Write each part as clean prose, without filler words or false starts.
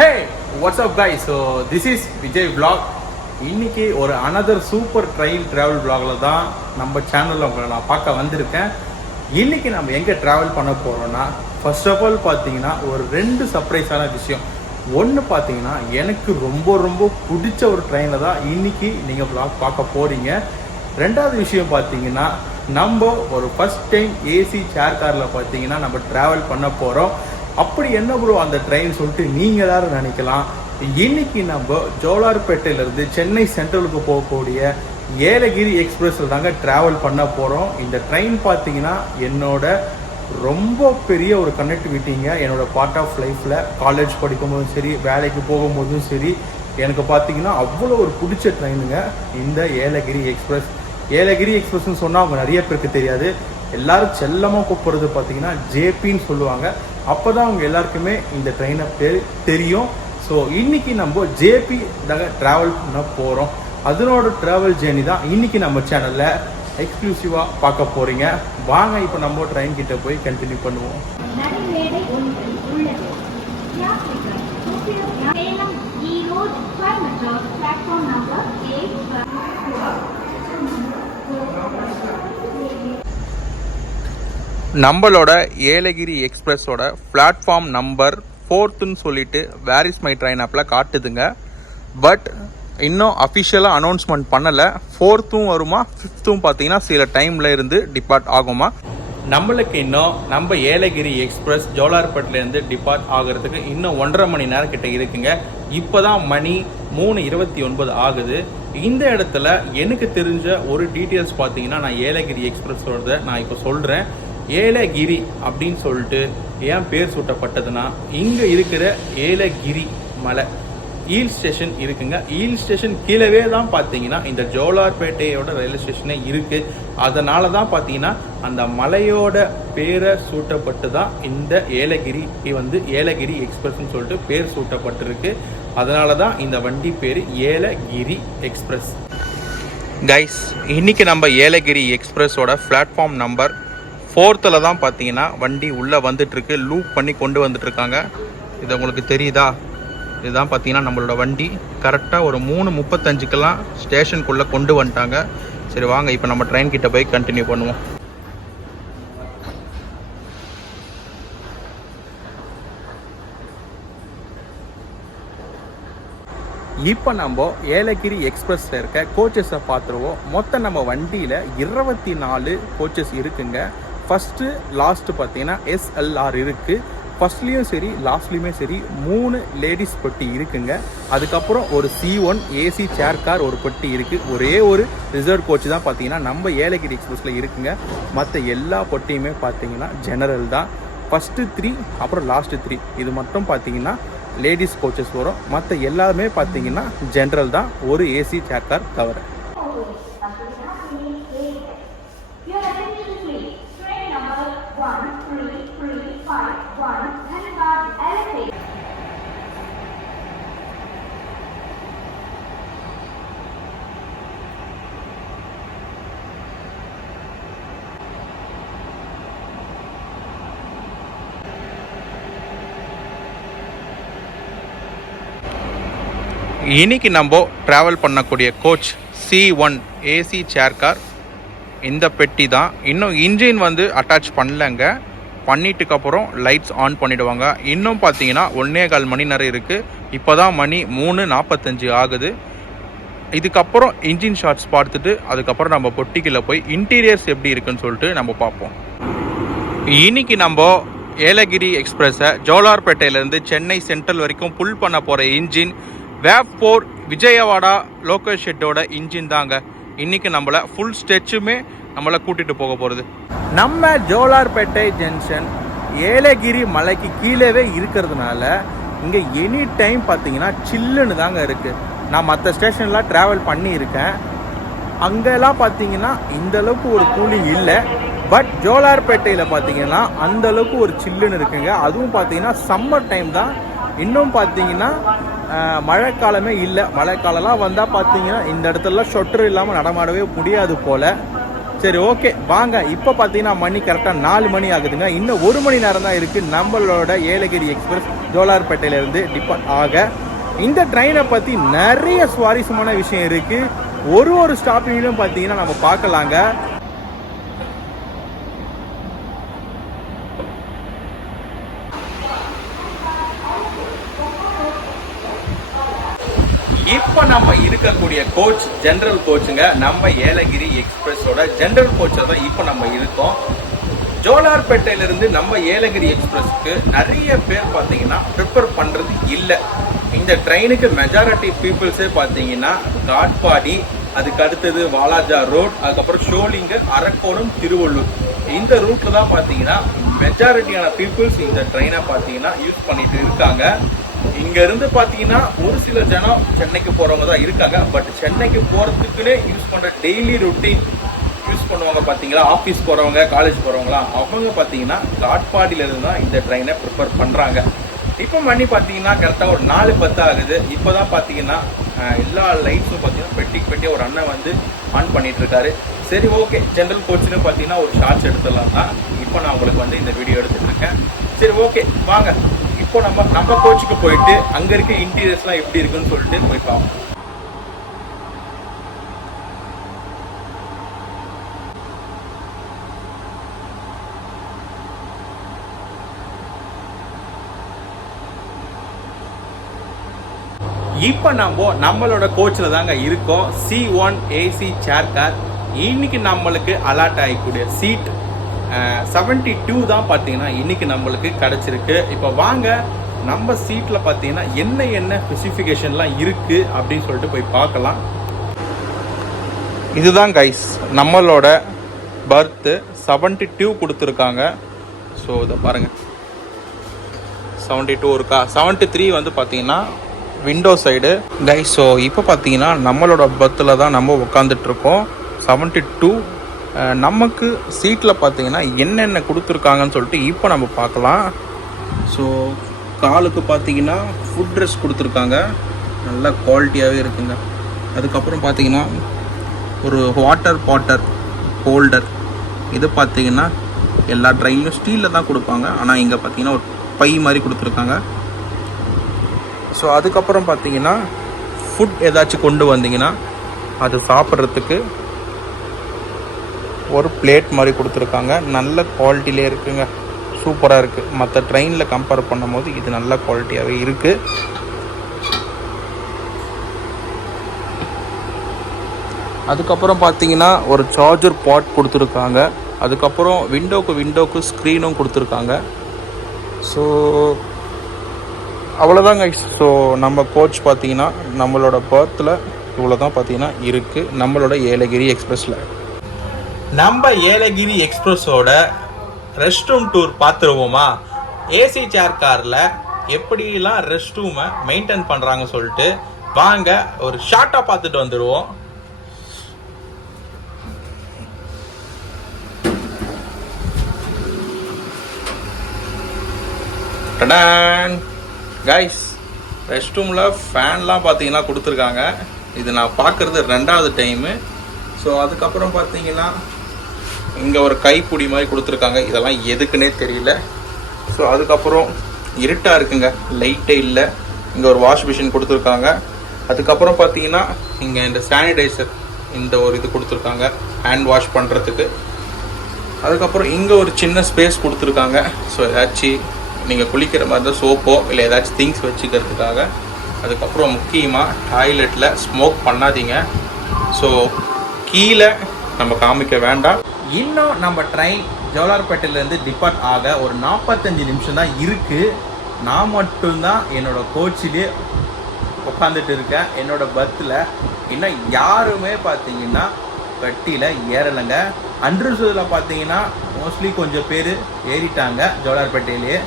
Hey, what's up guys? So this is Vijay vlog. இன்னைக்கு ஒரு another super train travel vlogல தான் நம்ம சேனல்ல உங்களை நான் பார்க்க வந்திருக்கேன். இன்னைக்கு நம்ம எங்க டிராவல் பண்ண போறோம்னா ஃபர்ஸ்ட் ஆஃப் ஆல் பாத்தீங்கன்னா ஒரு ரெண்டு சர்ப்ரைஸான விஷயம். ஒன்று பார்த்தீங்கன்னா எனக்கு ரொம்ப பிடிச்ச ஒரு ட்ரெயினில் தான் இன்னைக்கு நீங்கள் vlog பார்க்க போறீங்க. ரெண்டாவது விஷயம் பார்த்தீங்கன்னா நம்ம ஒரு ஃபர்ஸ்ட் டைம் ஏசி சேர் காரில் பார்த்தீங்கன்னா நம்ம ட்ராவல் பண்ண போகிறோம். அப்படி என்ன ப்ரோ அந்த ட்ரெயின் சொல்லிட்டு நீங்கள் எல்லாரும் நினைக்கலாம். இன்னைக்கு நம்ம ஜோலார்பேட்டையிலேருந்து சென்னை சென்ட்ரலுக்கு போகக்கூடிய ஏலகிரி எக்ஸ்பிரஸில் தாங்க ட்ராவல் பண்ண போகிறோம். இந்த ட்ரெயின் பார்த்தீங்கன்னா என்னோட ரொம்ப பெரிய ஒரு கனெக்டிவிட்டிங்க. என்னோட பார்ட் ஆஃப் லைஃப்பில் காலேஜ் படிக்கும்போதும் சரி, வேலைக்கு போகும்போதும் சரி, எனக்கு பார்த்தீங்கன்னா அவ்வளோ ஒரு பிடிச்ச ட்ரெயினுங்க இந்த ஏலகிரி எக்ஸ்பிரஸ். ஏலகிரி எக்ஸ்பிரஸ்ன்னு சொன்னால் அவங்க நிறைய பேருக்கு தெரியாது. எல்லாரும் செல்லமாக கூப்பிட்றது பார்த்தீங்கன்னா ஜேபின்னு சொல்லுவாங்க. அப்போ தான் அவங்க எல்லாருக்குமே இந்த ட்ரெயினை தெரியும். ஸோ இன்னைக்கு நம்ம ஜேபி தாங்க ட்ராவல் பண்ண போகிறோம். அதனோட ட்ராவல் ஜேர்னி தான் இன்னைக்கு நம்ம சேனலில் எக்ஸ்க்ளூசிவாக பார்க்க போகிறீங்க. வாங்க இப்போ நம்ம ட்ரெயின் கிட்ட போய் கண்டினியூ பண்ணுவோம். நம்மளோட ஏலகிரி எக்ஸ்பிரஸோட பிளாட்ஃபார்ம் நம்பர் 4ன்னு சொல்லிட்டு வேர் இஸ் மை ட்ரெயின் ஆப்பில் காட்டுதுங்க. பட் இன்னும் அஃபிஷியலாக அனௌன்ஸ்மெண்ட் பண்ணலை. 4த்தும் வருமா, 5த்தும் பார்த்தீங்கன்னா சில டைமில் இருந்து டிபார்ட் ஆகுமா. நம்மளுக்கு இன்னும் நம்ம ஏலகிரி எக்ஸ்பிரஸ் ஜோலார்பேட்லேருந்து டிபார்ட் ஆகிறதுக்கு இன்னும் 1.5 மணி நேரம் கிட்ட இருக்குங்க. இப்போ தான் மணி 3:29 ஆகுது. இந்த இடத்துல எனக்கு தெரிஞ்ச ஒரு டீட்டெயில்ஸ் பார்த்தீங்கன்னா நான் ஏலகிரி எக்ஸ்பிரஸோட நான் இப்போ சொல்கிறேன். ஏலகிரி அப்படின்னு சொல்லிட்டு ஏன் பேர் சூட்டப்பட்டதுன்னா இங்கே இருக்கிற ஏலகிரி மலை ஹில் ஸ்டேஷன் இருக்குங்க. ஹில் ஸ்டேஷன் கீழவே தான் பார்த்தீங்கன்னா இந்த ஜோலார்பேட்டையோட ரயில்வே ஸ்டேஷனே இருக்குது. அதனால தான் பார்த்தீங்கன்னா அந்த மலையோட பேரை சூட்டப்பட்டு தான் இந்த ஏலகிரி ஏலகிரி எக்ஸ்பிரஸ்ன்னு சொல்லிட்டு பேர் சூட்டப்பட்டிருக்கு. அதனால தான் இந்த வண்டி பேர் ஏலகிரி எக்ஸ்பிரஸ். கைஸ், இன்னைக்கு நம்ம ஏலகிரி எக்ஸ்பிரஸோட பிளாட்ஃபார்ம் நம்பர் 4த்தில் தான் பார்த்தீங்கன்னா வண்டி உள்ளே வந்துட்டுருக்கு. லூப் பண்ணி கொண்டு வந்துட்டுருக்காங்க. இது உங்களுக்கு தெரியுதா? இதுதான் பார்த்தீங்கன்னா நம்மளோட வண்டி. கரெக்டாக ஒரு 3:35க்கெல்லாம் ஸ்டேஷனுக்குள்ளே கொண்டு வந்துட்டாங்க. சரி வாங்க இப்போ நம்ம ட்ரெயின் கிட்ட போய் கண்டினியூ பண்ணுவோம். இப்போ நம்ம ஏலகிரி எக்ஸ்பிரஸில் இருக்க கோச்சஸை பார்த்துருவோம். மொத்தம் நம்ம வண்டியில் 24 கோச்சஸ் இருக்குங்க. ஃபஸ்ட்டு லாஸ்ட்டு பார்த்தீங்கன்னா SLR இருக்குது. ஃபஸ்ட்லேயும் சரி லாஸ்ட்லேயுமே சரி 3 லேடிஸ் பெட்டி இருக்குங்க. அதுக்கப்புறம் ஒரு C1 ஏசி சேர் கார் ஒரு பெட்டி இருக்குது. ஒரே ஒரு ரிசர்வ் கோச் தான் பார்த்தீங்கன்னா நம்ம ஏலகிரி எக்ஸ்பிரஸில் இருக்குங்க. மற்ற எல்லா பெட்டியுமே பார்த்தீங்கன்னா ஜெனரல் தான். ஃபஸ்ட்டு 3 அப்புறம் லாஸ்ட்டு 3 இது மட்டும் பார்த்தீங்கன்னா லேடிஸ் கோச்சஸ் வரும். மற்ற எல்லாருமே பார்த்தீங்கன்னா ஜென்ரல் தான், ஒரு ஏசி சேர் கார் தவிர. இன்னைக்கு நம்ம ட்ராவல் பண்ணக்கூடிய கோச் C1 ஏசி சேர் கார் இந்த பெட்டி தான். இன்னும் இன்ஜின் அட்டாச் பண்ணலங்க. பண்ணிட்டுக்கப்புறம் லைட்ஸ் ஆன் பண்ணிவிடுவாங்க. இன்னும் பார்த்தீங்கன்னா 1.25 மணி நேரம் இருக்குது. இப்போ தான் மணி 3:45 ஆகுது. இதுக்கப்புறம் இன்ஜின் ஷாட்ஸ் பார்த்துட்டு அதுக்கப்புறம் நம்ம பொட்டிக்கில் போய் இன்டீரியர்ஸ் எப்படி இருக்குன்னு சொல்லிட்டு நம்ம பார்ப்போம். இன்னைக்கு நம்ம ஏலகிரி எக்ஸ்பிரஸை ஜோலார்பேட்டையிலேருந்து சென்னை சென்ட்ரல் வரைக்கும் புல் பண்ண போகிற இன்ஜின் வேவ் 4 விஜயவாடா லோக்கல் ஷெட்டோட இன்ஜின் தாங்க. இன்னைக்கு நம்மளை ஃபுல் ஸ்டெச்சுமே நம்மளை கூட்டிகிட்டு போக போகிறது. நம்ம ஜோலார்பேட்டை ஜங்ஷன் ஏலகிரி மலைக்கு கீழே இருக்கிறதுனால இங்கே எனி டைம் பார்த்தீங்கன்னா சில்லுன்னு தாங்க இருக்குது. நான் மற்ற ஸ்டேஷன்லாம் ட்ராவல் பண்ணியிருக்கேன். அங்கெல்லாம் பார்த்தீங்கன்னா இந்தளவுக்கு ஒரு கூலிங் இல்லை. பட் ஜோலார்பேட்டையில் பார்த்தீங்கன்னா அந்தளவுக்கு ஒரு சில்லுன்னு இருக்குங்க. அதுவும் பார்த்தீங்கன்னா சம்மர் டைம் தான். இன்னும் பார்த்தீங்கன்னா மழைக்காலமே இல்லை. மழைக்காலம்லாம் வந்தால் பார்த்தீங்கன்னா இந்த இடத்துலலாம் ஷொட்டர் இல்லாமல் நடமாடவே முடியாது போல். சரி ஓகே வாங்க. இப்போ பார்த்தீங்கன்னா மணி கரெக்டாக 4 மணி ஆகுதுங்க. இன்னும் 1 மணி நேரம் தான் இருக்குது நம்மளோட ஏலகிரி எக்ஸ்பிரஸ் ஜோலார்பேட்டையிலேருந்து டிபார்ட் ஆக. இந்த ட்ரெயினை பற்றி நிறைய சுவாரஸ்யமான விஷயம் இருக்குது. ஒரு ஸ்டாப்பிங்லையும் பார்த்தீங்கன்னா நம்ம பார்க்கலாங்க. இப்போ நம்ம இருக்கக்கூடிய கோச் ஜெனரல் கோச்சுங்க. நம்ம ஏலகிரி எக்ஸ்பிரஸோட ஜெனரல் கோச்சை தான் இப்போ நம்ம இருக்கோம். ஜோலார்பேட்டையிலிருந்து நம்ம ஏலகிரி எக்ஸ்பிரஸ்க்கு நிறைய பேர் பார்த்தீங்கன்னா ப்ரிப்பேர் பண்ணுறது இல்லை. இந்த ட்ரெயினுக்கு மெஜாரிட்டி பீப்புள்ஸே பார்த்தீங்கன்னா காட்பாடி, அதுக்கு அடுத்தது வாலாஜா ரோட், அதுக்கப்புறம் ஷோலிங்கு, அரக்கோணம், திருவள்ளூர், இந்த ரூட்ல தான் பார்த்தீங்கன்னா மெஜாரிட்டியான பீப்புள்ஸ் இந்த ட்ரெயினை பார்த்தீங்கன்னா யூஸ் பண்ணிட்டு இருக்காங்க. இங்க இருந்து பாத்தீங்கன்னா ஒரு சில ஜனம் சென்னைக்கு போறவங்க தான் இருக்காங்க. பட் சென்னைக்கு போறதுக்குன்னே யூஸ் பண்ற டெய்லி ரொட்டீன் யூஸ் பண்ணுவாங்க பாத்தீங்களா, ஆஃபீஸ் போறவங்க, காலேஜ் போறவங்களா, அவங்க பாத்தீங்கன்னா காட்பாடியில இருந்து தான் இந்த ட்ரெயினை ப்ரிப்பேர் பண்றாங்க. இப்போ மணி பாத்தீங்கன்னா கரெக்டா ஒரு 4:10 ஆகுது. இப்போதான் பாத்தீங்கன்னா எல்லா லைட்ஸும் பாத்தீங்கன்னா பெட்டிக்கு ஒரு அண்ணன் வந்து ஆன் பண்ணிட்டு இருக்காரு. சரி, ஓகே, ஜெனரல் கோச்சுன்னு பாத்தீங்கன்னா ஒரு ஷார்ட்ஸ் எடுத்துடலாம் தான் இப்போ நான் உங்களுக்கு வந்து இந்த வீடியோ எடுத்துட்டு இருக்கேன். சரி, ஓகே, வாங்க இப்போ நம்ம கோச்சுக்கு போயிட்டு அங்க இருக்க இன்டீரியர்ஸ்லாம் எப்படி இருக்குன்னு சொல்லிட்டு போய் பார்ப்போம். இப்போ நம்மளோட கோச்சில் தாங்க இருக்கோம். C1 AC சேர் கார். இன்னைக்கு நம்மளுக்கு அலாட் ஆகக்கூடிய சீட் 72 தான் பார்த்தீங்கன்னா இன்னைக்கு நம்மளுக்கு கிடைச்சிருக்கு. இப்போ வாங்க நம்ம சீட்டில் பார்த்தீங்கன்னா என்ன ஸ்பெசிஃபிகேஷன்லாம் இருக்கு அப்படின்னு சொல்லிட்டு போய் பார்க்கலாம். இதுதான் கைஸ் நம்மளோட பர்த்து 72 கொடுத்துருக்காங்க. ஸோ இதை பாருங்கள், 72 இருக்கா. 73 வந்து பார்த்தீங்கன்னா விண்டோ சைடு கைஸ். ஸோ இப்போ பார்த்தீங்கன்னா நம்மளோட பர்த்தில் தான் நம்ம உட்காந்துட்ருக்கோம். 72 நமக்கு சீட்டில் பார்த்தீங்கன்னா என்னென்ன கொடுத்துருக்காங்கன்னு சொல்லிட்டு இப்போ நம்ம பார்க்கலாம். ஸோ காலுக்கு பார்த்தீங்கன்னா ஃபுட் ரெஸ்ட் கொடுத்துருக்காங்க, நல்ல குவாலிட்டியாகவே இருக்குங்க. அதுக்கப்புறம் பார்த்தீங்கன்னா ஒரு வாட்டர் ஹோல்டர். இது பார்த்தீங்கன்னா எல்லா ட்ரெயின்லையும் ஸ்டீலில் தான் கொடுப்பாங்க, ஆனால் இங்கே பார்த்தீங்கன்னா ஒரு பை மாதிரி கொடுத்துருக்காங்க. ஸோ அதுக்கப்புறம் பார்த்தீங்கன்னா ஃபுட் ஏதாச்சும் கொண்டு வந்தீங்கன்னா அது சாப்பிட்றதுக்கு ஒரு பிளேட் மாதிரி கொடுத்துருக்காங்க. நல்ல குவாலிட்டியிலே இருக்குங்க, சூப்பராக இருக்குது. மற்ற ட்ரெயினில் கம்பேர் பண்ணும் போது இது நல்ல குவாலிட்டியாகவே இருக்குது. அதுக்கப்புறம் பார்த்தீங்கன்னா ஒரு சார்ஜர் பாட் கொடுத்துருக்காங்க. அதுக்கப்புறம் விண்டோக்கு ஸ்க்ரீனும் கொடுத்துருக்காங்க. ஸோ அவ்வளோதாங்க. ஸோ நம்ம கோச் பார்த்தீங்கன்னா நம்மளோட பர்த்தில் இவ்வளோ தான் பார்த்தீங்கன்னா இருக்குது நம்மளோட ஏலகிரி எக்ஸ்பிரஸில். நம்ம ஏலகிரி எக்ஸ்பிரஸோட ரெஸ்ட் ரூம் டூர் பார்த்துருவோமா? ஏசி சேர் காரில் எப்படிலாம் ரெஸ்ட் ரூமை மெயின்டைன் பண்ணுறாங்க சொல்லிட்டு வாங்க ஒரு ஷார்ட்டாக பார்த்துட்டு வந்துடுவோம். கைஸ், ரெஸ்ட் ரூமில் ஃபேன்லாம் பார்த்தீங்கன்னா கொடுத்துருக்காங்க. இது நான் பார்க்குறது 2வது டைமு. ஸோ அதுக்கப்புறம் பார்த்தீங்கன்னா இங்கே ஒரு கைப்பிடி மாதிரி கொடுத்துருக்காங்க, இதெல்லாம் எதுக்குன்னே தெரியல. ஸோ அதுக்கப்புறம் இருட்டாக இருக்குங்க, லைட்டே இல்லை. இங்கே ஒரு வாஷ் மிஷின் கொடுத்துருக்காங்க. அதுக்கப்புறம் பார்த்தீங்கன்னா இங்கே இந்த சானிடைசர் இந்த ஒரு இது கொடுத்துருக்காங்க ஹேண்ட் வாஷ் பண்ணுறதுக்கு. அதுக்கப்புறம் இங்கே ஒரு சின்ன ஸ்பேஸ் கொடுத்துருக்காங்க. ஸோ ஏதாச்சும் நீங்கள் குளிக்கிற மாதிரி தான் சோப்போ இல்லை ஏதாச்சும் திங்ஸ் வச்சுக்கிறதுக்காக. அதுக்கப்புறம் முக்கியமாக டாய்லெட்டில் ஸ்மோக் பண்ணாதீங்க. ஸோ கீழே நம்ம காமிக்க வேண்டாம். இன்னும் நம்ம ட்ரெயின் ஜோலார்பேட்டையிலேருந்து டிபார்ட் ஆக ஒரு 45 நிமிஷம் தான் இருக்குது. நான் மட்டும்தான் என்னோடய கோச்சிலே உட்காந்துட்டு இருக்கேன் என்னோட பர்த்தில். இன்னும் யாருமே பார்த்தீங்கன்னா பெட்டியில் ஏறலைங்க. அன்ரிசர்வ்டில் பார்த்தீங்கன்னா மோஸ்ட்லி கொஞ்சம் பேர் ஏறிட்டாங்க ஜோலார்பேட்டையிலே.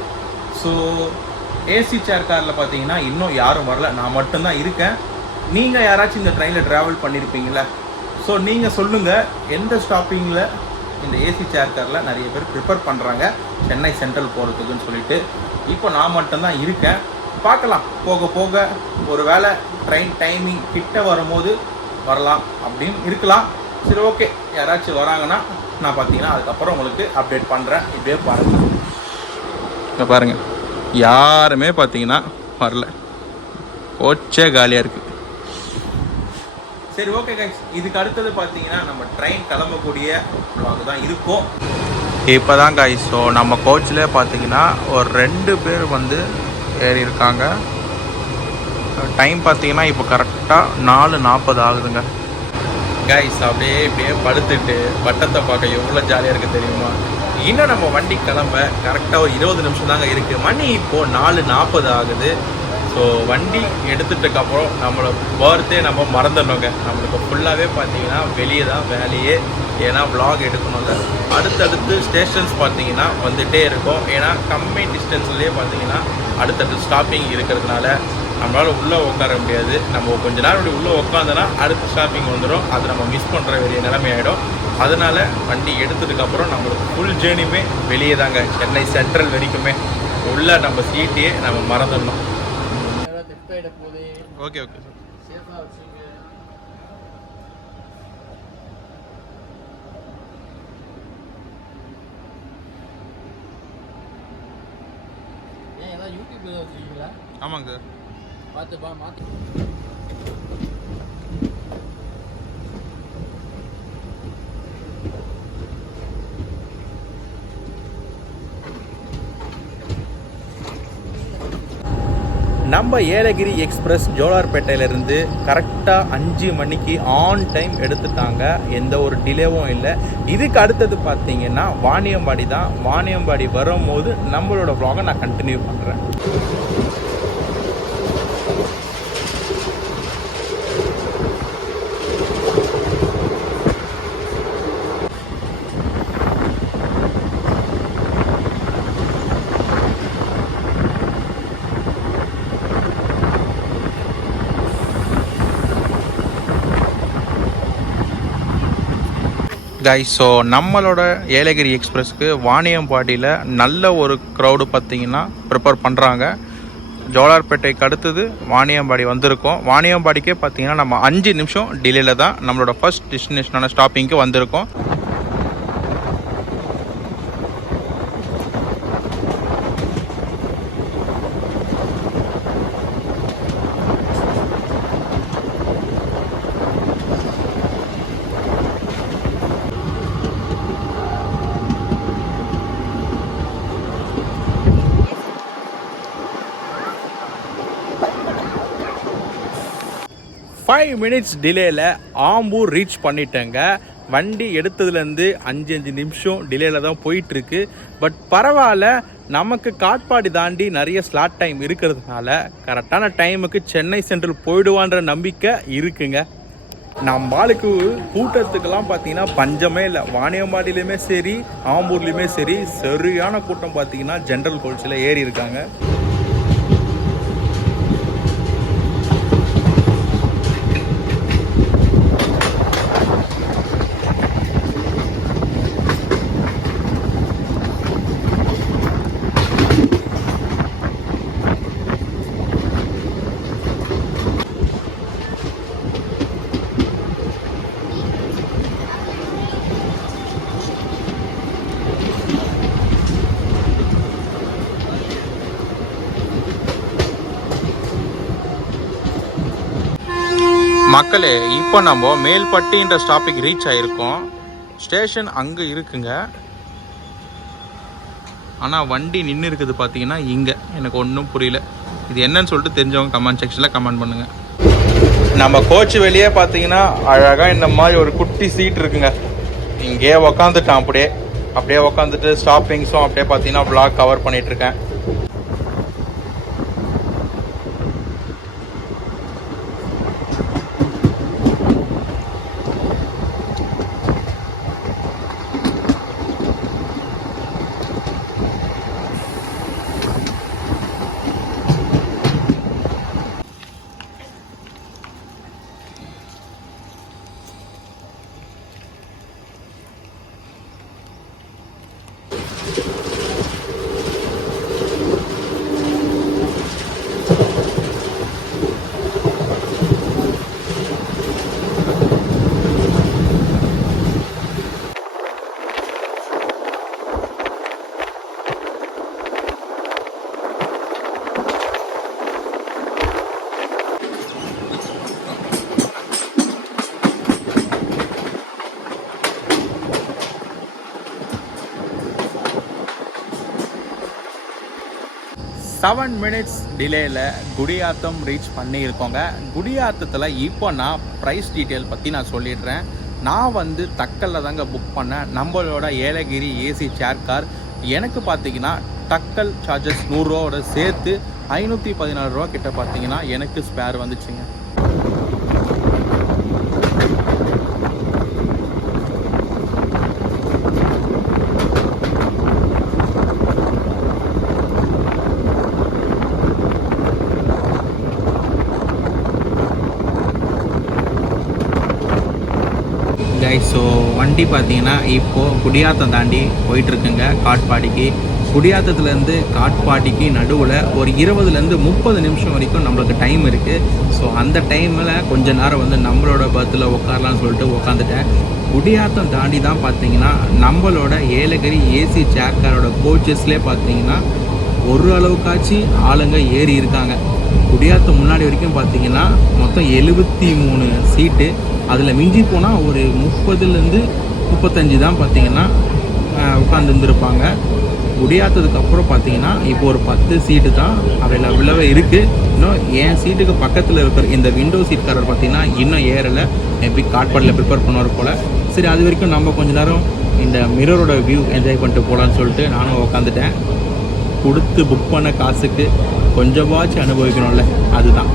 ஸோ ஏசி சேர் காரில் பார்த்தீங்கன்னா இன்னும் யாரும் வரல, நான் மட்டும்தான் இருக்கேன். நீங்கள் யாராச்சும் இந்த ட்ரெயினில் ட்ராவல் பண்ணியிருப்பீங்களா? ஸோ நீங்கள் சொல்லுங்கள், எந்த ஸ்டாப்பிங்கில் இந்த ஏசி சேர் காரில் நிறைய பேர் ப்ரிப்பேர் பண்ணுறாங்க சென்னை சென்ட்ரல் போகிறதுக்குன்னு சொல்லிட்டு. இப்போ நான் மட்டும்தான் இருக்கேன். பார்க்கலாம், போக போக ஒரு வேளை ட்ரெயின் டைமிங் கிட்ட வரும்போது வரலாம் அப்படின்னு இருக்கலாம். சரி, ஓகே, யாராச்சும் வராங்கன்னா நான் பார்த்தீங்கன்னா அதுக்கப்புறம் உங்களுக்கு அப்டேட் பண்ணுறேன். இப்படியே பாருங்கள், இங்கே பாருங்கள் யாருமே பார்த்தீங்கன்னா வரல, கோச்சே காலியாக இருக்குது. சரி, ஓகே கைஸ், இதுக்கு அடுத்தது பார்த்தீங்கன்னா நம்ம ட்ரெயின் கிளம்பக்கூடிய vlog தான் இருக்கும். இப்போ தான் கைஸ், ஸோ நம்ம கோச்சில் பார்த்தீங்கன்னா ஒரு 2 பேர் வந்து ஏறி இருக்காங்க. டைம் பார்த்தீங்கன்னா இப்போ கரெக்டாக 4:40 ஆகுதுங்க. கைஸ் அப்படியே இப்படியே படுத்துட்டு வட்டத்தை பார்க்க எவ்வளோ ஜாலியாக இருக்குது தெரியுமா? இன்னும் நம்ம வண்டி கிளம்ப கரெக்டாக ஒரு 20 நிமிஷம் தாங்க இருக்குது. மணி இப்போது 4:40 ஆகுது. ஸோ வண்டி எடுத்துட்டதுக்கப்புறம் நம்மளை பர்த்டே நம்ம மறந்துடணுங்க. நம்மளுக்கு ஃபுல்லாகவே பார்த்தீங்கன்னா வெளியே தான் வேலையே. ஏன்னா விலாக் எடுக்கணும்ல. அடுத்தடுத்து ஸ்டேஷன்ஸ் பார்த்தீங்கன்னா வந்துகிட்டே இருக்கும். ஏன்னா கம்மி டிஸ்டன்ஸ்லேயே பார்த்தீங்கன்னா அடுத்தடுத்து ஸ்டாப்பிங் இருக்கிறதுனால நம்மளால் உள்ளே உட்கார முடியாது. நம்ம கொஞ்ச நேரம் அப்படி உள்ளே உட்காந்தோன்னா அடுத்த ஸ்டாப்பிங் வந்துடும். அது நம்ம மிஸ் பண்ணுற வேண்டிய நிலைமை ஆகிடும். அதனால் வண்டி எடுத்ததுக்கப்புறம் நம்மளுக்கு ஃபுல் ஜேர்னியுமே வெளியே தாங்க. சென்னை சென்ட்ரல் வரைக்குமே உள்ளே நம்ம சீட்டையே நம்ம மறந்துடணும். Okay okay sir. ஆமாங்க சார். பார்த்துப்பா மாற்றி நம்ம ஏலகிரி எக்ஸ்பிரஸ் ஜோலார்பேட்டையிலேருந்து கரெக்டாக 5 மணிக்கு ஆன் டைம் எடுத்துட்டாங்க. எந்த ஒரு டிலேவும் இல்லை. இதுக்கு அடுத்தது பார்த்தீங்கன்னா வாணியம்பாடி தான். வாணியம்பாடி வரும்போது நம்மளோட vlog நான் கண்டினியூ பண்ணுறேன். கைஸ், ஸோ நம்மளோட ஏலகிரி எக்ஸ்பிரஸ்க்கு வாணியம்பாடியில் நல்ல ஒரு க்ரௌடு பார்த்தீங்கன்னா ப்ரிப்பேர் பண்ணுறாங்க. ஜோலார்பேட்டைக்கு அடுத்தது வாணியம்பாடி வந்திருக்கோம். வாணியம்பாடிக்கே பார்த்தீங்கன்னா நம்ம 5 நிமிஷம் டிலேயில் தான் நம்மளோட ஃபர்ஸ்ட் டெஸ்டினேஷனான ஸ்டாப்பிங்க்கு வந்திருக்கோம். ஃபைவ் மினிட்ஸ் டிலேயில் ஆம்பூர் ரீச் பண்ணிட்டேங்க. வண்டி எடுத்ததுலேருந்து 5 நிமிஷம் டிலேயில் தான் போயிட்டுருக்கு. பட் பரவாயில்ல, நமக்கு காட்பாடி தாண்டி நிறைய ஸ்லாட் டைம் இருக்கிறதுனால கரெக்டான டைமுக்கு சென்னை சென்ட்ரல் போயிடுவான்ற நம்பிக்கை இருக்குங்க. நம்ம ஆளுக்கு கூட்டத்துக்கெல்லாம் பார்த்தீங்கன்னா பஞ்சமே இல்லை. வாணியம்பாடியிலையுமே சரி, ஆம்பூர்லேயுமே சரி, சரியான கூட்டம் பார்த்தீங்கன்னா ஜென்ரல் கோச்சில் ஏறி இருக்காங்க. மக்களே, இப்போ நம்ம மேல்பட்டின்ற ஸ்டாப்பிங் ரீச் ஆகிருக்கோம். ஸ்டேஷன் அங்கே இருக்குங்க. ஆனால் வண்டி நின்று இருக்குது பார்த்தீங்கன்னா இங்கே. எனக்கு ஒன்றும் புரியல. இது என்னன்னு சொல்லிட்டு தெரிஞ்சவங்க கமெண்ட் செக்ஷனில் கமெண்ட் பண்ணுங்கள். நம்ம கோச்சு வெளியே பார்த்தீங்கன்னா அழகாக இந்த மாதிரி ஒரு குட்டி சீட் இருக்குங்க. இங்கேயே உக்காந்துட்டான். அப்படியே உக்காந்துட்டு ஸ்டாப்பிங்ஸும் அப்படியே பார்த்தீங்கன்னா vlog கவர் பண்ணிகிட்ருக்கேன். 7 minutes டிலேயில் குடியாத்தம் ரீச் பண்ணியிருக்கோங்க. குடியாத்தத்தில் இப்போ நான் ப்ரைஸ் டீட்டெயில் பற்றி நான் சொல்லிடுறேன். நான் வந்து தக்கலில் தாங்க புக் பண்ணேன் நம்மளோட ஏலகிரி ஏசி சேர் கார். எனக்கு பார்த்தீங்கன்னா டக்கல் சார்ஜஸ் 100 ரூபாவோட சேர்த்து 514 ரூபா கிட்ட பார்த்தீங்கன்னா எனக்கு ஸ்பேர் வந்துச்சுங்க. ஸோ வண்டி பார்த்தீங்கன்னா இப்போது குடியாத்தம் தாண்டி போயிட்டுருக்குங்க காட்பாடிக்கு. குடியாத்தத்துலேருந்து காட்பாடிக்கு நடுவில் ஒரு 20லேருந்து 30 நிமிஷம் வரைக்கும் நம்மளுக்கு டைம் இருக்குது. ஸோ அந்த டைமில் கொஞ்ச நேரம் வந்து நம்மளோட பஸ்ஸில் உட்காரலான்னு சொல்லிட்டு உட்காந்துட்டேன். குடியாத்தம் தாண்டி தான் பார்த்தீங்கன்னா நம்மளோட ஏலகிரி ஏசி சேர் காரோட கோச்சஸ்லேயே பார்த்தீங்கன்னா ஒரு அளவுக்காச்சு ஆளுங்க ஏறி இருக்காங்க. குடியாத்தம் முன்னாடி வரைக்கும் பார்த்தீங்கன்னா மொத்தம் 73 சீட்டு. அதில் மிஞ்சி போனால் ஒரு 30லேருந்து 35 தான் பார்த்தீங்கன்னா உட்காந்துருந்துருப்பாங்க. குடியாத்ததுக்கு அப்புறம் பார்த்தீங்கன்னா இப்போ ஒரு 10 சீட்டு தான் அவைலபிளாகவே இருக்குது. இன்னும் என் சீட்டுக்கு பக்கத்தில் இருக்கிற இந்த விண்டோ சீட்காரர் பார்த்தீங்கன்னா இன்னும் ஏறலை. மேபி காட்பாடியில் ப்ரிப்பேர் பண்ணுவார் போல். சரி, அது வரைக்கும் நம்ம கொஞ்ச நேரம் இந்த மிரரோட வியூ என்ஜாய் பண்ணிட்டு போகலான்னு சொல்லிட்டு நானும் உட்காந்துட்டேன். கொடுத்து புக் பண்ண காசுக்கு கொஞ்சமாச்சும் அனுபவிக்கணும்ல, அதுதான்.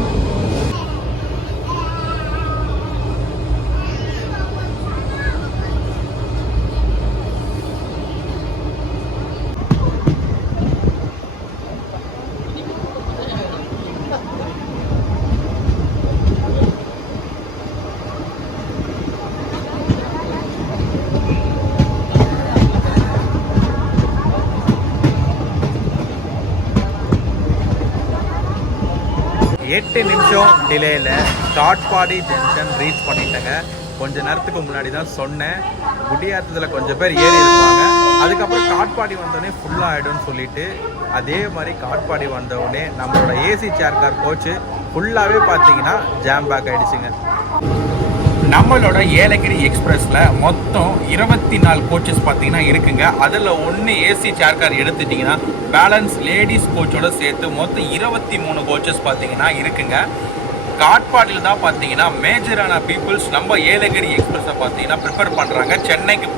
எட்டு நிமிஷம் டிலேயில் காட்பாடி ஜங்ஷன் ரீச் பண்ணிட்டேங்க. கொஞ்ச நேரத்துக்கு முன்னாடி தான் சொன்னேன் குடியாத்தத்தில் கொஞ்சம் பேர் ஏறி இருப்பாங்க. அதுக்கப்புறம் காட்பாடி வந்தோடனே ஃபுல்லாக ஆகிடும்னு சொல்லிட்டு அதே மாதிரி காட்பாடி வந்தோடனே நம்மளோட ஏசி சேர் கார் கோச்சு ஃபுல்லாகவே பார்த்தீங்கன்னா ஜாம் பேக் ஆகிடுச்சுங்க. நம்மளோட ஏலகிரி எக்ஸ்பிரஸில் மொத்தம் 24 கோச்சஸ் பார்த்தீங்கன்னா இருக்குங்க. அதில் ஒன்று ஏசி சேர் கார் எடுத்துட்டிங்கன்னா பேலன்ஸ் லேடிஸ் கோச்சோட சேர்த்து மொத்தம் 23 கோச்சஸ் பார்த்தீங்கன்னா இருக்குங்க. காட்பாடியில் தான் பார்த்தீங்கன்னா மேஜரான பீப்புள்ஸ் நம்ம ஏலகிரி எக்ஸ்பிரஸை பார்த்தீங்கன்னா ப்ரிஃபர் பண்ணுறாங்க சென்னைக்கு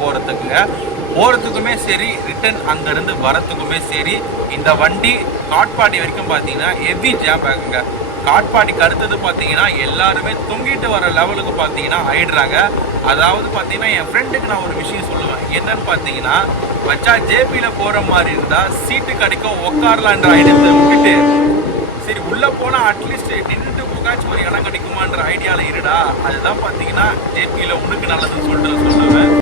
போகிறதுக்குமே சரி, ரிட்டன் அங்கேருந்து வரத்துக்குமே சரி. இந்த வண்டி காட்பாடி வரைக்கும் பார்த்தீங்கன்னா ஹெவி ஜாம் ஆகுங்க. காட்பாடிக்கு அடுத்தது பார்த்தீங்கன்னா எல்லாருமே தொங்கிட்டு வர லெவலுக்கு பார்த்தீங்கன்னா ஆயிடுறாங்க. அதாவது பார்த்தீங்கன்னா என் ஃப்ரெண்டுக்கு நான் ஒரு விஷயம் சொல்லுவேன். என்னன்னு பார்த்தீங்கன்னா வச்சா ஜேபியில் போகிற மாதிரி இருந்தால் சீட்டு கிடைக்கும் உட்காரலான்ற ஐடியத்தை விட்டுட்டு சரி உள்ளே போனால் அட்லீஸ்ட் நின்றுட்டு உட்காச்சு ஒரு இடம் கிடைக்குமான்ற ஐடியாவில் இருடா. அதுதான் பார்த்தீங்கன்னா ஜேபியில் உனக்கு நல்லதுன்னு சொல்லிட்டு சொல்லுவேன்.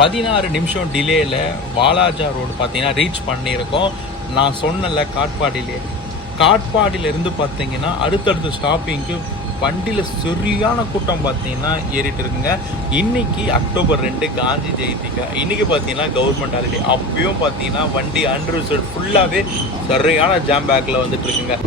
பதினாறு நிமிஷம் டிலேயில் வாலாஜா ரோடு பார்த்தீங்கன்னா ரீச் பண்ணியிருக்கோம். நான் சொன்னல காட்பாடியிலேருந்து பார்த்தீங்கன்னா அடுத்தடுத்த ஸ்டாப்பிங்க்கு வண்டியில் சரியான கூட்டம் பார்த்தீங்கன்னா ஏறிட்டு இருக்குங்க. இன்றைக்கி அக்டோபர் 2 காந்தி ஜெயந்திங்க. இன்றைக்கி பார்த்தீங்கன்னா கவர்மெண்ட் ஹாலிடே. அப்பயும் பார்த்தீங்கன்னா வண்டி அன்ரிசர்வ் ஃபுல்லாகவே சரியான ஜாம் பேக்கில் வந்துட்டு இருக்குங்க.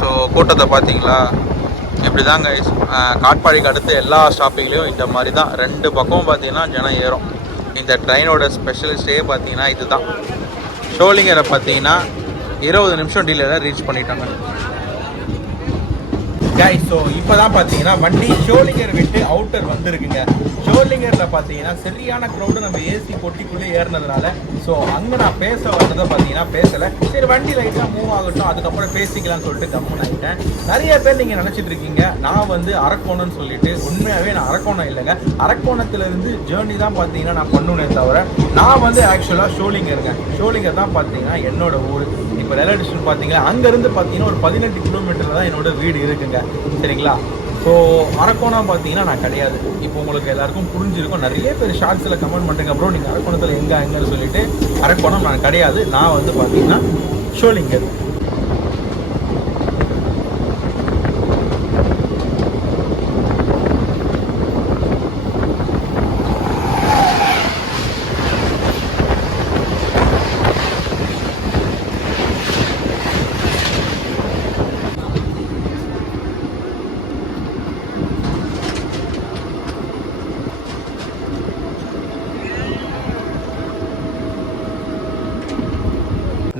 ஸோ கூட்டத்தை பார்த்தீங்களா? இப்படி தான் கைஸ் காட்பாடிக்கு அடுத்து எல்லா ஸ்டாப்பிங்லேயும் இந்த மாதிரி தான் 2 பக்கமும் பார்த்தீங்கன்னா ஜனம் ஏறும். இந்த ட்ரெயினோட ஸ்பெஷலிஸ்டே பார்த்தீங்கன்னா இது தான். ஷோலிங்கரை பார்த்தீங்கன்னா 20 நிமிஷம் டிலேயில் ரீச் பண்ணிட்டாங்க கைஸ். ஸோ இப்போ தான் பார்த்தீங்கன்னா வண்டி ஷோலிங்கர் விட்டு அவுட்டர் வந்துருக்குங்க. ஷோலிங்கரில் பார்த்தீங்கன்னா சரியான க்ரௌடு நம்ம ஏசி பொட்டிக்குள்ளே ஏறினதுனால ஸோ அங்கே நான் பேச வந்ததை பார்த்தீங்கன்னா பேசலை. சரி வண்டி லைட்டாக மூவ் ஆகட்டும், அதுக்கப்புறம் பேசிக்கலாம்னு சொல்லிட்டு கம்மன் ஆகிட்டேன். நிறைய பேர் நீங்கள் நினச்சிட்டு இருக்கீங்க நான் வந்து அரக்கோணம்னு சொல்லிட்டு. உண்மையாகவே நான் அரக்கோணம் இல்லைங்க. அரக்கோணத்துலேருந்து ஜேர்னி தான் பார்த்தீங்கன்னா நான் பண்ணுனே தவிர நான் வந்து ஆக்சுவலாக ஷோலிங்கர் இருக்கேன். ஷோலிங்கர் தான் பார்த்தீங்கன்னா என்னோட ஊர். இப்போ ரயில்வே ஸ்டேஷன் பார்த்தீங்கன்னா அங்கேருந்து பார்த்தீங்கன்னா ஒரு 18 கிலோமீட்டர் தான் என்னோட வீடு இருக்குங்க. சரிங்களா? ஸோ அரக்கோணம் பார்த்தீங்கன்னா நான் கிடையாது. இப்போ உங்களுக்கு எல்லாருக்கும் புரிஞ்சிருக்கும். நிறைய பேர் ஷார்ட்ஸில் கமெண்ட் பண்ணுறீங்க ப்ரோ நீங்கள் அரக்கோணத்தில் எங்கன்னு சொல்லிட்டு. அரக்கோணம் நான் கிடையாது. நான் வந்து பார்த்தீங்கன்னா ஷோலிங்கர்.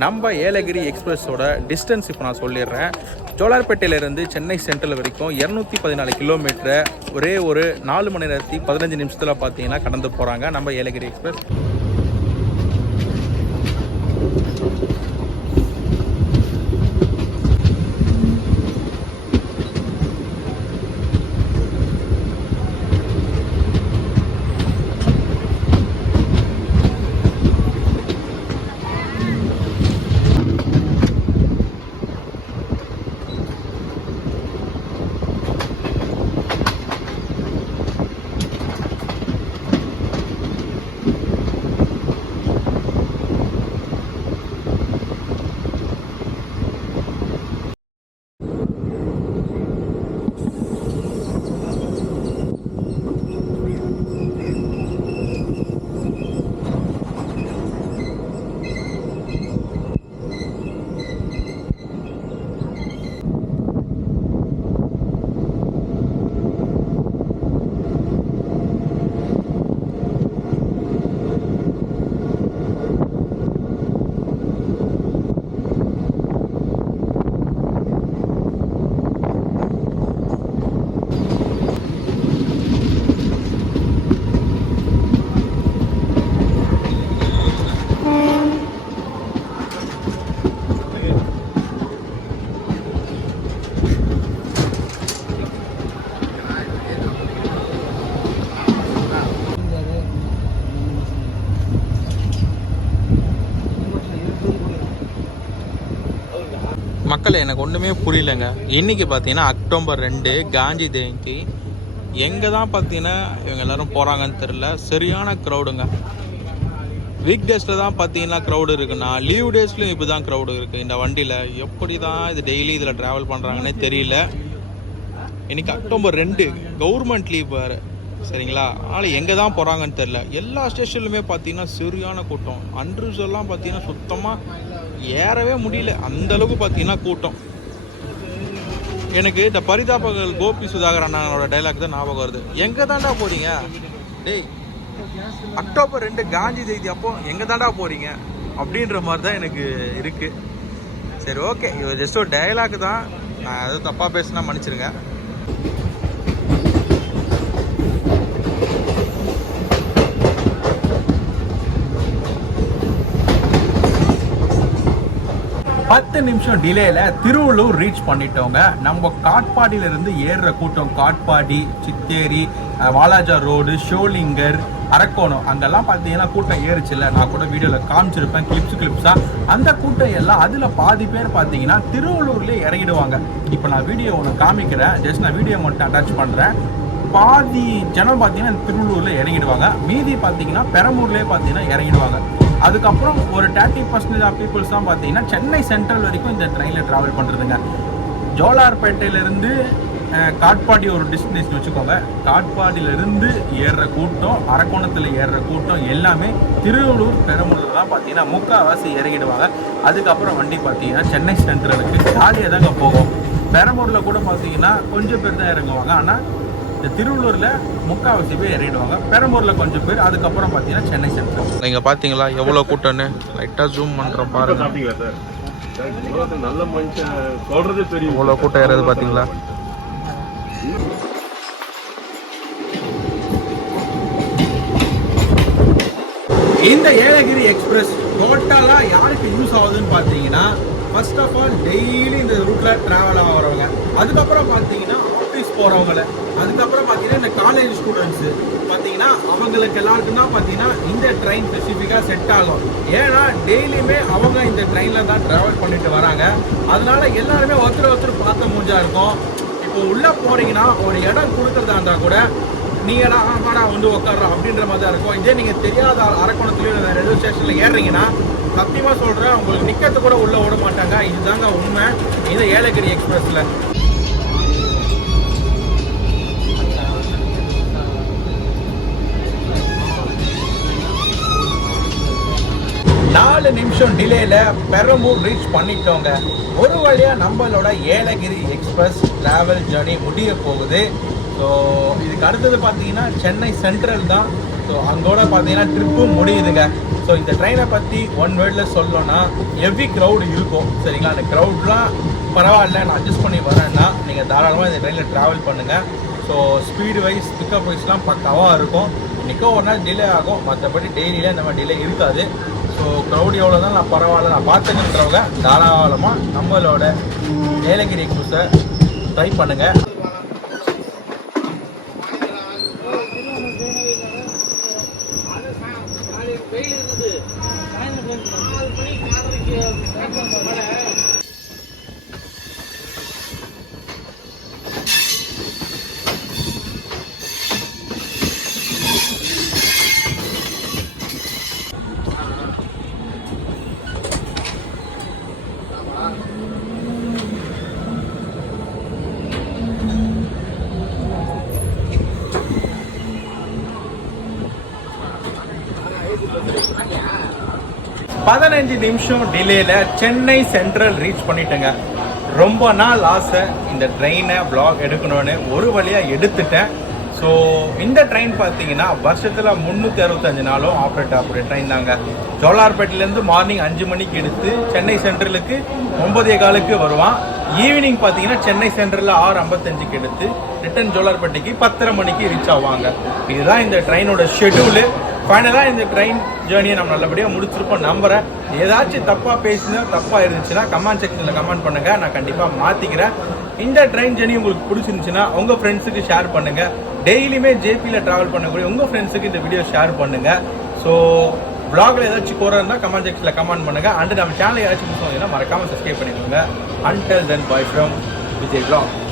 நம்ம ஏலகிரி எக்ஸ்பிரஸோட டிஸ்டன்ஸ் இப்போ நான் சொல்லிடுறேன். ஜோலார்பேட்டையிலேருந்து சென்னை சென்ட்ரல் வரைக்கும் 214 கிலோமீட்டரை ஒரே ஒரு 4 மணி நேரத்தி 15 நிமிஷத்தில் பார்த்தீங்கன்னா கடந்து போகிறாங்க நம்ம ஏலகிரி எக்ஸ்பிரஸ். மக்கள் எனக்கு ஒன்றுமே புரியலைங்க. இன்றைக்கி பார்த்தீங்கன்னா அக்டோபர் 2 காந்தி ஜெயந்தி. எங்கே தான் பார்த்தீங்கன்னா இவங்க எல்லோரும் போகிறாங்கன்னு தெரில. சரியான க்ரௌடுங்க. வீக் டேஸில் தான் பார்த்தீங்கன்னா க்ரௌடு இருக்குன்னா லீவ் டேஸ்லையும் இப்போ தான் க்ரௌடு இருக்குது இந்த வண்டியில். எப்படி தான் இது டெய்லி இதில் ட்ராவல் பண்ணுறாங்கன்னே தெரியல. இன்றைக்கி அக்டோபர் 2 கவர்மெண்ட் லீவ் வேறு. சரிங்களா? அதனால் எங்கே தான் போகிறாங்கன்னு தெரில. எல்லா ஸ்டேஷன்லையுமே பார்த்தீங்கன்னா சரியான கூட்டம். அன்ரிசர்வ்லாம் பார்த்தீங்கன்னா சுத்தமாக ஏறவே முடியல. அந்தளவுக்கு பார்த்தீங்கன்னா கூட்டம். எனக்கு இந்த பரிதாபங்கள் கோபி சுதாகர் அண்ணனோட டைலாக் தான் ஞாபகம் வருது. எங்கே தாண்டா போகிறீங்க டேய், அக்டோபர் 2 காந்தி ஜெயந்தி அப்போ எங்கே தாண்டா போகிறீங்க அப்படின்ற மாதிரி தான் எனக்கு இருக்குது. சரி ஓகே, இது ஜஸ்ட் ஒரு டைலாக் தான். நான் எதுவும் தப்பாக பேசினா மன்னிச்சிருங்க. பத்து நிமிஷம் டிலேல திருவள்ளூர் ரீச் பண்ணிட்டோங்க. நம்ம காட்பாடியிலிருந்து ஏறுற கூட்டம் காட்பாடி, சித்தேரி, வாலாஜா ரோடு, ஷோலிங்கர், அரக்கோணம் அங்கெல்லாம் பார்த்தீங்கன்னா கூட்டம் ஏறிச்சு இல்லை. நான் கூட வீடியோவில் காமிச்சிருப்பேன் கிளிப்ஸாக. அந்த கூட்டம் எல்லாம் அதில் பாதி பேர் பார்த்தீங்கன்னா திருவள்ளூர்லேயே இறங்கிடுவாங்க. இப்போ நான் வீடியோ ஒன்று காமிக்கிறேன். ஜஸ்ட் நான் வீடியோ மட்டும் அட்டாச் பண்ணுறேன். பாதி ஜனம் பார்த்தீங்கன்னா திருவள்ளூரில் இறங்கிடுவாங்க. மீதி பார்த்தீங்கன்னா பெரம்பூர்லேயே பார்த்தீங்கன்னா இறங்கிடுவாங்க. அதுக்கப்புறம் ஒரு 30% ஆஃப் பீப்புள்ஸ் தான் பார்த்தீங்கன்னா சென்னை சென்ட்ரல் வரைக்கும் இந்த ட்ரெயினில் ட்ராவல் பண்ணுறதுங்க. ஜோலார்பேட்டையிலேருந்து காட்பாடி ஒரு டெஸ்டினேஷன் வச்சுக்கோங்க. காட்பாடியிலேருந்து ஏறுற கூட்டம், அரக்கோணத்தில் ஏறுற கூட்டம் எல்லாமே திருவள்ளூர் பெரம்பலூர் தான் பார்த்தீங்கன்னா முக்கால்வாசி இறங்கிடுவாங்க. அதுக்கப்புறம் வண்டி பார்த்தீங்கன்னா சென்னை சென்ட்ரலுக்கு ஜாலியாக தாங்க போகும். பெரம்பூரில் கூட பார்த்தீங்கன்னா கொஞ்சம் பேர் தான் இறங்குவாங்க. ஆனால் இந்த திருவள்ளூரில் முக்கால்வாசி பேர் இறங்கிடுவாங்க. பெரம்பூரில் கொஞ்சம் பேர். அதுக்கப்புறம் பார்த்தீங்கன்னா சென்னை சென்ட்ரல். நீங்கள் பார்த்தீங்களா எவ்வளோ கூட்டம்னு? லைட்டாக ஜூம் பண்ணுறோம் பாருங்க. நல்ல மனுஷன் சொல்றது பெரிய எவ்வளோ கூட்டம் ஏறது பார்த்தீங்களா? இந்த ஏலகிரி எக்ஸ்பிரஸ் டோட்டலாக யாருக்கு யூஸ் ஆகுதுன்னு பார்த்தீங்கன்னா, ஃபர்ஸ்ட் ஆஃப் ஆல் டெய்லி இந்த ரூட்டில் ட்ராவல் ஆகிறவங்க, அதுக்கப்புறம் பார்த்தீங்கன்னா ஆஃபீஸ் போகிறவங்கள, அதுக்கப்புறம் பார்த்தீங்கன்னா இந்த காலேஜ் ஸ்டூடெண்ட்ஸு பார்த்தீங்கன்னா அவங்களுக்கு எல்லாருக்கும் தான் பார்த்தீங்கன்னா இந்த ட்ரெயின் ஸ்பெசிஃபிக்காக செட் ஆகும். ஏன்னா டெய்லியுமே அவங்க இந்த ட்ரெயினில் தான் ட்ராவல் பண்ணிட்டு வராங்க. அதனால எல்லாருமே ஒருத்தர் பார்த்த மூஞ்சா இருக்கும். இப்போ உள்ளே போகிறீங்கன்னா ஒரு இடம் கொடுக்குறதா இருந்தால் கூட நீங்கடா ஆமாடா வந்து உட்காடுறோம் அப்படின்ற மாதிரி தான் இருக்கும். இதே நீங்கள் தெரியாத அரக்கோணத்துலேயோ ரயில்வே ஸ்டேஷனில் ஏறுறீங்கன்னா சத்தியமாக சொல்கிறேன், உங்களுக்கு நிற்கிறது கூட உள்ளே விட மாட்டாங்க. இதுதாங்க உண்மை இந்த ஏலகிரி எக்ஸ்பிரஸில். 4 நிமிஷம் டிலேல பெரம்பூர் ரீச் பண்ணிட்டோங்க. ஒரு வழியாக நம்மளோட ஏலகிரி எக்ஸ்பிரஸ் ட்ராவல் ஜர்னி முடிய போகுது. ஸோ இதுக்கு அடுத்தது பார்த்தீங்கன்னா சென்னை சென்ட்ரல் தான். ஸோ அங்கோட பார்த்தீங்கன்னா ட்ரிப்பும் முடியுதுங்க. ஸோ இந்த ட்ரெயினை பற்றி ஒன் வேர்டில் சொல்லணும்னா ஹெவி க்ரௌடு இருக்கும். சரிங்களா, அந்த க்ரௌட்லாம் பரவாயில்ல, நான் அட்ஜஸ்ட் பண்ணி வரேன்னா நீங்கள் தாராளமாக இந்த ட்ரெயினில் ட்ராவல் பண்ணுங்கள். ஸோ ஸ்பீடு வைஸ் பிக்கப் வைஸ்லாம் பக்காவாக இருக்கும். இன்றைக்கோ ஒரு நாள் டிலே ஆகும், மற்றபடி டெய்லியில் இந்த மாதிரி டிலே இருக்காது. ஸோ க்ரௌட் எவ்வளோ தான் நான் பரவாயில்ல, நான் பார்த்துக்கின்றவங்க தாராளமாக நம்மளோட ஏலகிரி எக்ஸ்பிரஸை ட்ரை பண்ணுங்கள். பதினஞ்சு நிமிஷம் டிலேல சென்னை சென்ட்ரல் ரீச் பண்ணிட்டேங்க. ரொம்ப நாள் ஆசை இந்த ட்ரெயினை வ்ளாக் எடுக்கணும்னு, ஒரு வழியாக எடுத்துட்டேன். ஸோ இந்த ட்ரெயின் பார்த்தீங்கன்னா வருஷத்தில் 365 நாளும் ஆப்ரேட் ஆகிற ட்ரெயின் தாங்க. ஜோலார்பேட்டிலேருந்து மார்னிங் 5 மணிக்கு எடுத்து சென்னை சென்ட்ரலுக்கு 9:15 வருவான். ஈவினிங் பார்த்தீங்கன்னா சென்னை சென்ட்ரலில் 6:55 எடுத்து ரிட்டன் ஜோலார்பேட்டைக்கு 10:30 மணிக்கு ரீச் ஆவாங்க. இதுதான் இந்த ட்ரெயினோட ஷெட்யூலு. ஃபைனலாக இந்த ட்ரெயின் ஜேர்னியை நம்ம நல்லபடியாக முடிச்சிருப்போம் நம்புகிறேன். ஏதாச்சும் தப்பாக பேசினா தப்பாக இருந்துச்சுன்னா கமெண்ட் செக்ஷனில் கமெண்ட் பண்ணுங்கள், நான் கண்டிப்பாக மாற்றிக்கிறேன். இந்த ட்ரெயின் ஜேர்னி உங்களுக்கு பிடிச்சிருந்துச்சுன்னா உங்கள் ஃப்ரெண்ட்ஸுக்கு ஷேர் பண்ணுங்கள். டெய்லியுமே ஜேபியில் ட்ராவல் பண்ணக்கூடிய உங்கள் ஃப்ரெண்ட்ஸுக்கு இந்த வீடியோ ஷேர் பண்ணுங்கள். ஸோ vlogல ஏதாச்சும் குறை இருந்தால் கமெண்ட் செக்ஷனில் கமெண்ட் பண்ணுங்கள். அண்ட் நம்ம சேனலை ஏதாச்சும் மிஸ் பண்ணீங்கன்னா மறக்காமல் சப்ஸ்கிரைப் பண்ணிக்கோங்க. Until then, bye from Vijay Vlog.